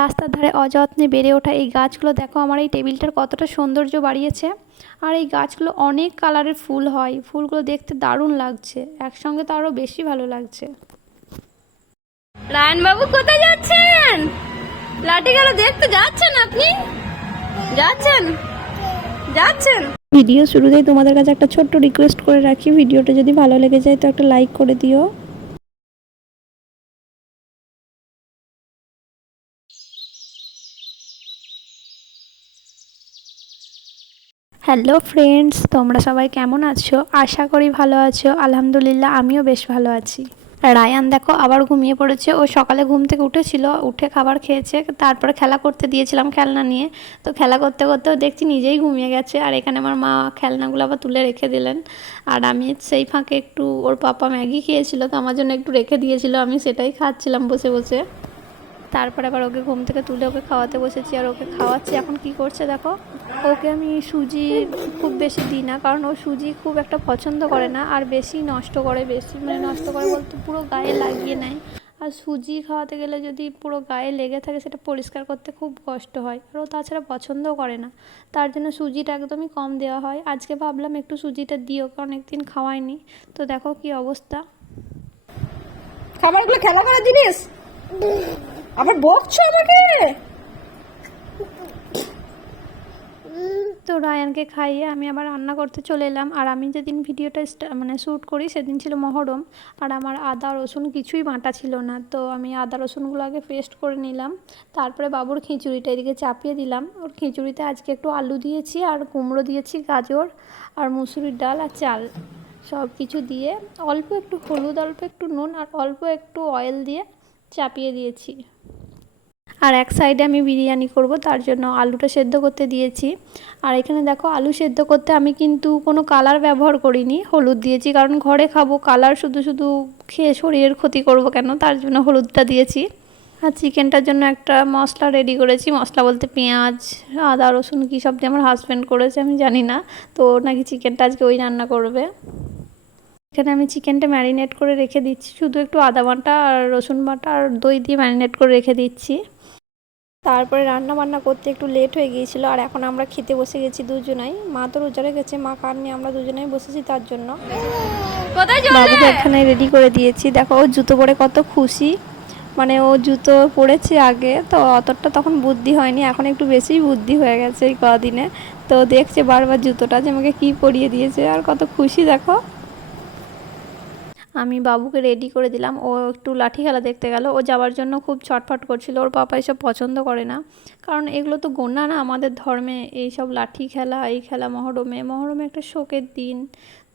রাস্তার ধারে অযত্নে বেড়ে ওঠা এই গাছগুলো দেখো আমার এই টেবিলটার কতটা সৌন্দর্য বাড়িয়েছে। আর এই গাছগুলো অনেক কালারের ফুল হয় ফুলগুলো দেখতে দারুণ লাগছে একসঙ্গে তো আরও বেশি ভালো লাগছে। রায়নবাবু কোথায় যাচ্ছেন? লাঠি গেল দেখতে যাচ্ছেন আপনি? যাচ্ছেন? যাচ্ছেন? ভিডিও শুরুতেই তোমাদের কাছে একটা ছোট্ট রিকোয়েস্ট করে রাখি ভিডিওটা যদি ভালো লেগে যায় তো একটা লাইক করে দিও। হ্যালো ফ্রেন্ডস তোমরা সবাই কেমন আছো? আশা করি ভালো আছো। আলহামদুলিল্লাহ, আমিও বেশ ভালো আছি। রায়ান, দেখো, আবার ঘুমিয়ে পড়েছে। ও সকালে ঘুম থেকে উঠেছিল, উঠে খাবার খেয়েছে। তারপরে খেলা করতে দিয়েছিলাম খেলনা নিয়ে। তো খেলা করতে করতেও দেখছি নিজেই ঘুমিয়ে গেছে। আর এখানে আমার মা খেলনাগুলো আবার তুলে রেখে দিলেন। আর আমি সেই ফাঁকে একটু ওর পাপা ম্যাগি খেয়েছিল, তো আমার জন্য একটু রেখে দিয়েছিল। আমি সেটাই খাচ্ছিলাম বসে বসে। তারপরে আবার ওকে ঘুম থেকে তুলে ওকে খাওয়াতে বসেছি আর ওকে খাওয়াচ্ছি। এখন কি করছে দেখো? ওকে আমি সুজি খুব বেশি দিই না, কারণ ও সুজি খুব একটা পছন্দ করে না আর বেশি নষ্ট করে, বেশি মানে নষ্ট করে বলতে পুরো গায়ে লাগিয়ে নেয়। আর সুজি খাওয়াতে গেলে যদি পুরো গায়ে লেগে থাকে, সেটা পরিষ্কার করতে খুব কষ্ট হয় আর ও তাছাড়া পছন্দও করে না। তার জন্য সুজিটা একদমই কম দেওয়া হয়। আজকে ভাবলাম একটু সুজিটা দিও, কারণ অনেকদিন খাওয়াইনি। তো দেখো কি অবস্থা। খাবারগুলো খেলা করার জিনিস? আবার বকছো আমাকে? তো রায়ানকে খাইয়ে আমি আবার রান্না করতে চলে এলাম। আর আমি যেদিন ভিডিওটা মানে শ্যুট করি সেদিন ছিল মহরম। আর আমার আদা, রসুন কিছুই বাটা ছিল না। তো আমি আদা, রসুনগুলো আগে পেস্ট করে নিলাম। তারপরে বাবুর খিচুড়িটা এদিকে চাপিয়ে দিলাম। ওর খিচুড়িতে আজকে একটু আলু দিয়েছি, আর কুমড়ো দিয়েছি, গাজর, আর মুসুরির ডাল, আর চাল। সব কিছু দিয়ে অল্প একটু হলুদ, অল্প একটু নুন, আর অল্প একটু অয়েল দিয়ে চাপিয়ে দিয়েছি। আর এক সাইডে আমি বিরিয়ানি করব, তার জন্য আলুটা সেদ্ধ করতে দিয়েছি। আর এখানে দেখো, আলু সেদ্ধ করতে আমি কিন্তু কোনো কালার ব্যবহার করিনি, হলুদ দিয়েছি, কারণ ঘরে খাব কালার শুধু শুধু খেয়ে শরীরের ক্ষতি করব কেন, তার জন্য হলুদটা দিয়েছি। আর চিকেনটার জন্য একটা মশলা রেডি করেছি, মশলা বলতে পেঁয়াজ, আদা, রসুন, কী সব দিয়ে আমার হাজব্যান্ড করেছে, আমি জানি না, তো নাকি চিকেনটা আজকে ওই রান্না করবে। এখানে আমি চিকেনটা ম্যারিনেট করে রেখে দিচ্ছি, শুধু একটু আদা বাটা আর রসুন বাটা আর দই দিয়ে ম্যারিনেট করে রেখে দিচ্ছি। তারপরে রান্না বান্না করতে একটু লেট হয়ে গিয়েছিল আর এখন আমরা খেতে বসে গেছি দুজনাই। মা তো রোজা রেখেছে মা কান নিয়ে আমরা দুজনেই বসেছি তার জন্য। বাবুকে এখানে রেডি করে দিয়েছি। দেখো ও জুতো পরে কত খুশি। মানে ও জুতো পরেছে আগে তো অতটা তখন বুদ্ধি হয়নি। এখন একটু বেশি বুদ্ধি হয়ে গেছে এই কদিনে। তো দেখছে বারবার জুতোটা যে আমাকে কী পরিয়ে দিয়েছে। আর কত খুশি দেখো। আমি বাবুকে রেডি করে দিলাম। ও একটু লাঠি খেলা দেখতে গেল। ও যাওয়ার জন্য খুব ছটফট করছিল। ওর পাপা এসব পছন্দ করে না। কারণ এগুলো তো গোনা না আমাদের ধর্মে। এইসব লাঠি খেলা, এই খেলা মহরমে। মহরমে একটা শোকের দিন।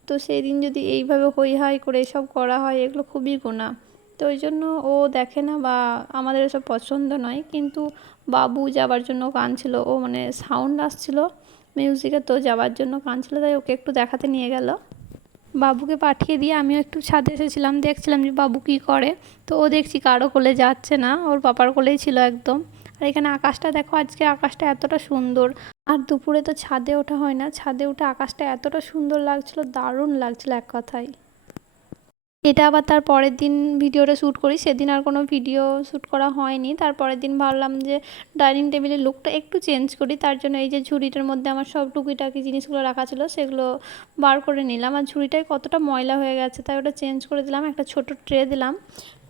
তো সেই দিন যদি এইভাবে হই হাই করে এসব করা হয়, এগুলো খুবই গোনা। তো ওই জন্য ও দেখে না বা আমাদের এসব পছন্দ নয়। কিন্তু বাবু যাবার জন্য কাঁদছিল। ও মানে সাউন্ড আসছিল। মিউজিকে তো যাওয়ার জন্য কাঁদছিল। তাই ওকে একটু দেখাতে নিয়ে গেল। বাবুকে পাঠিয়ে দিয়ে আমিও একটু ছাদে এসেছিলাম, দেখছিলাম যে বাবু কী করে। তো ও দেখছি কারও কোলে যাচ্ছে না, ওর পাপার কোলেই ছিল একদম। আর এখানে আকাশটা দেখো, আজকে আকাশটা এতটা সুন্দর। আর দুপুরে তো ছাদে ওঠা হয় না, ছাদে উঠে আকাশটা এতটা সুন্দর লাগছিল, দারুণ লাগছিল এক কথায়। এটা আবার তার পরের দিন ভিডিওটা শ্যুট করি। সেদিন আর কোনো ভিডিও শ্যুট করা হয়নি। তার পরের দিন ভাবলাম যে ডাইনিং টেবিলের লুকটা একটু চেঞ্জ করি। তার জন্য এই যে ঝুড়িটার মধ্যে আমার সব টুকিটাকি জিনিসগুলো রাখা ছিল, সেগুলো বার করে নিলাম। আর ঝুড়িটায় কতটা ময়লা হয়ে গেছে তাই ওটা চেঞ্জ করে দিলাম। একটা ছোট ট্রে দিলাম।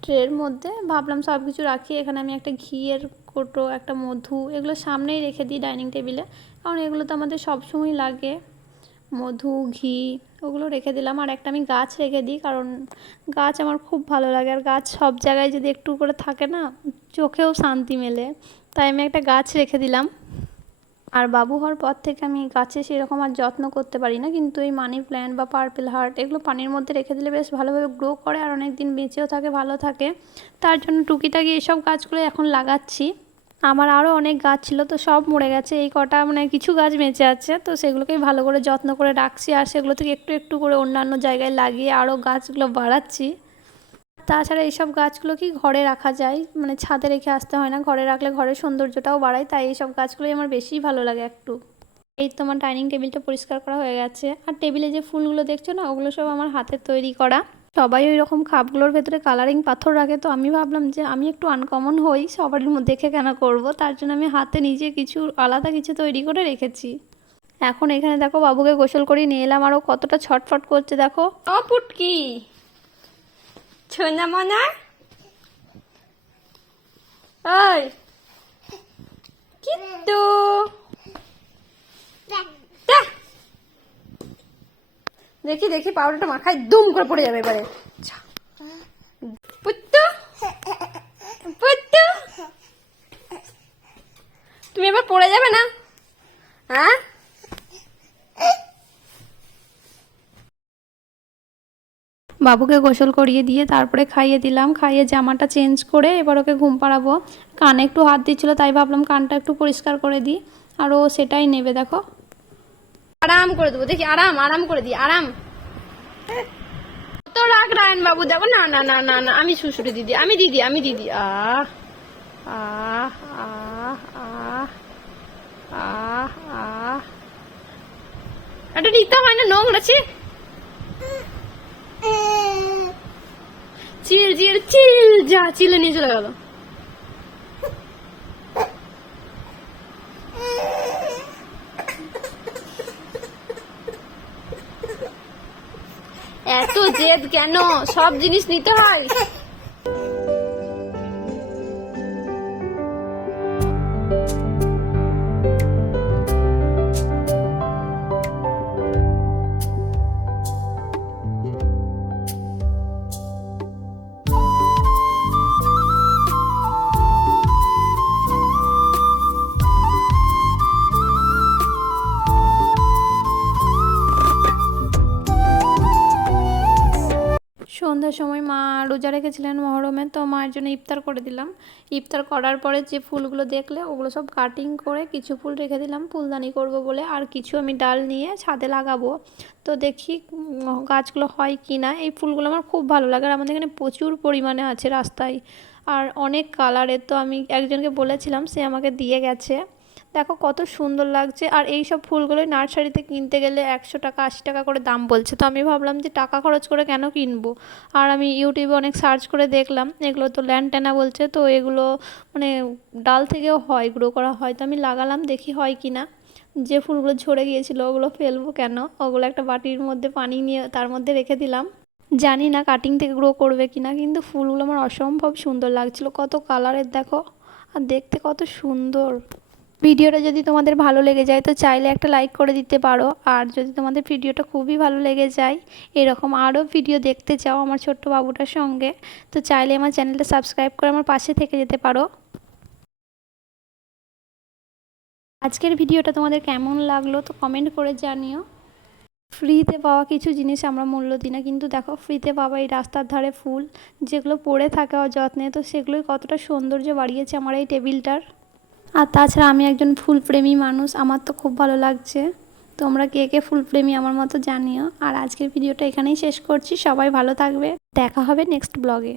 ট্রের মধ্যে ভাবলাম সব কিছু রাখি। এখানে আমি একটা ঘিয়ের কোটো, একটা মধু এগুলো সামনেই রেখে দিই ডাইনিং টেবিলে। কারণ এগুলো তো আমাদের সবসময় লাগে। মধু, ঘি, ওগুলো রেখে দিলাম। আর একটা আমি গাছ রেখে দিই, কারণ গাছ আমার খুব ভালো লাগে। আর গাছ সব জায়গায় যদি একটু করে থাকে না, চোখেও শান্তি মেলে। তাই আমি একটা গাছ রেখে দিলাম। আর বাবু হওয়ার পর থেকে আমি গাছে সেরকম আর যত্ন করতে পারি না। কিন্তু এই মানি প্ল্যান্ট বা পার্পেল হার্ট, এগুলো পানির মধ্যে রেখে দিলে বেশ ভালোভাবে গ্রো করে আর অনেক দিন বেঁচেও থাকে, ভালো থাকে। তার জন্য টুকিটাকি এসব গাছগুলো এখন লাগাচ্ছি। আমার আরও অনেক গাছ ছিল, তো সব মরে গেছে। এই কটা মানে কিছু গাছ বেঁচে আছে, তো সেগুলোকেই ভালো করে যত্ন করে রাখছি আর সেগুলো থেকে একটু একটু করে অন্যান্য জায়গায় লাগিয়ে আরও গাছগুলো বাড়াচ্ছি। তাছাড়া এইসব গাছগুলো কি ঘরে রাখা যায়? মানে ছাদে রেখে আসতে হয় না, ঘরে রাখলে ঘরের সৌন্দর্যটাও বাড়ায়, তাই এইসব গাছগুলোই আমার বেশিই ভালো লাগে একটু। এই তো আমার ডাইনিং টেবিলটা পরিষ্কার করা হয়ে গেছে, আর টেবিলে যে ফুলগুলো দেখছ না, ওগুলো সব আমার হাতের তৈরি করা। সবাই ওই রকম খাপগুলোর ভেতরে কালারিং পাথর রাখে। তো আমি ভাবলাম যে আমি একটু আনকমন হই সবার মধ্যে দেখে কেন করব? তার জন্য আমি হাতে নিজে কিছু আলাদা কিছু তৈরি করে রেখেছি। এখন এখানে দেখো বাবুকে গোসল করিয়ে নিয়ে এলাম আরও কতটা ছটফট করছে দেখো। ও পুটকি! ছোনা মনা? কিন্তু দেখি দেখি পাউডারটা মাখায় দুম করে পড়ে যাবে এবারে। পুত্তু? পুত্তু? তুমি এবার পড়ে যাবে না? হ্যাঁ? বাবুকে গোসল করিয়ে দিয়ে তারপরে খাইয়ে দিলাম। খাইয়ে জামাটা চেঞ্জ করে এবার ওকে ঘুম পাড়াবো। কানে একটু হাত দিচ্ছিল, তাই ভাবলাম কানটা একটু পরিষ্কার করে দিই। আর ও সেটাই নেবে, দেখো। আরাম করে দেবো। দেখি, আরাম আরাম করে দিই, আরাম। তো রাগ রায়ন বাবু দেখো, না না না না না, আমি শ্বশুরে দিদি, আমি দিদি আমি দিদি। আহ এটা নিতে হয় না চিল চিল চিল, যা, চিলে নিয়ে চলে গেল। এত জেদ কেন? সব জিনিস নিতে হয়। সন্ধ্যার সময় মা রোজা রেখেছিলেন মহরমে, তো মায়ের জন্য ইফতার করে দিলাম। ইফতার করার পরে যে ফুলগুলো দেখলে, ওগুলো সব কাটিং করে কিছু ফুল রেখে দিলাম, ফুলদানি করব বলে, আর কিছু আমি ডাল নিয়ে ছাদে লাগাবো। তো দেখি গাছগুলো হয় কি না এই ফুলগুলো আমার খুব ভালো লাগে, আর আমাদের এখানে প্রচুর পরিমাণে আছে রাস্তায়। আর অনেক কালারের তো আমি একজনকে বলেছিলাম, সে আমাকে দিয়ে গেছে। দেখো কত সুন্দর লাগছে। আর এই সব ফুলগুলোই নার্সারিতে কিনতে গেলে একশো টাকা, আশি টাকা করে দাম বলছে। তো আমি ভাবলাম যে টাকা খরচ করে কেন কিনবো? আর আমি ইউটিউবে অনেক সার্চ করে দেখলাম, এগুলো তো ল্যান্টেনা বলছে, তো এগুলো মানে ডাল থেকেও হয় গ্রো করা হয়। তো আমি লাগালাম, দেখি হয় কি না যে ফুলগুলো ঝরে গিয়েছিল, ওগুলো ফেলব কেন? ওগুলো একটা বাটির মধ্যে পানি নিয়ে তার মধ্যে রেখে দিলাম। জানি না কাটিং থেকে গ্রো করবে কি না কিন্তু ফুলগুলো আমার অসম্ভব সুন্দর লাগছিল। কত কালারের দেখো। আর দেখতে কত সুন্দর। ভিডিওটা যদি তোমাদের ভালো লেগে যায়, তো চাইলে একটা লাইক করে দিতে পারো। আর যদি তোমাদের ভিডিওটা খুবই ভালো লেগে যায়, এরকম আরও ভিডিও দেখতে চাও আমার ছোট্ট বাবুটার সঙ্গে, তো চাইলে আমার চ্যানেলটা সাবস্ক্রাইব করে আমার পাশে থেকে যেতে পারো। আজকের ভিডিওটা তোমাদের কেমন লাগল, তো কমেন্ট করে জানিও। ফ্রিতে পাওয়া কিছু জিনিস আমরা মূল্য দিই না, কিন্তু দেখো ফ্রিতে পাওয়া এই রাস্তার ধারে ফুল, যেগুলো পড়ে থাকে অযত্নে, তো সেগুলোই কতটা সৌন্দর্য বাড়িয়েছে আমার এই টেবিলটার। আর তাছাড়া আমি একজন ফুলপ্রেমী মানুষ, আমার তো খুব ভালো লাগছে। তোমরা কে কে ফুলপ্রেমী আমার মতো জানিও। আর আজকের ভিডিওটা এখানেই শেষ করছি। সবাই ভালো থাকবে। দেখা হবে নেক্সট ব্লগে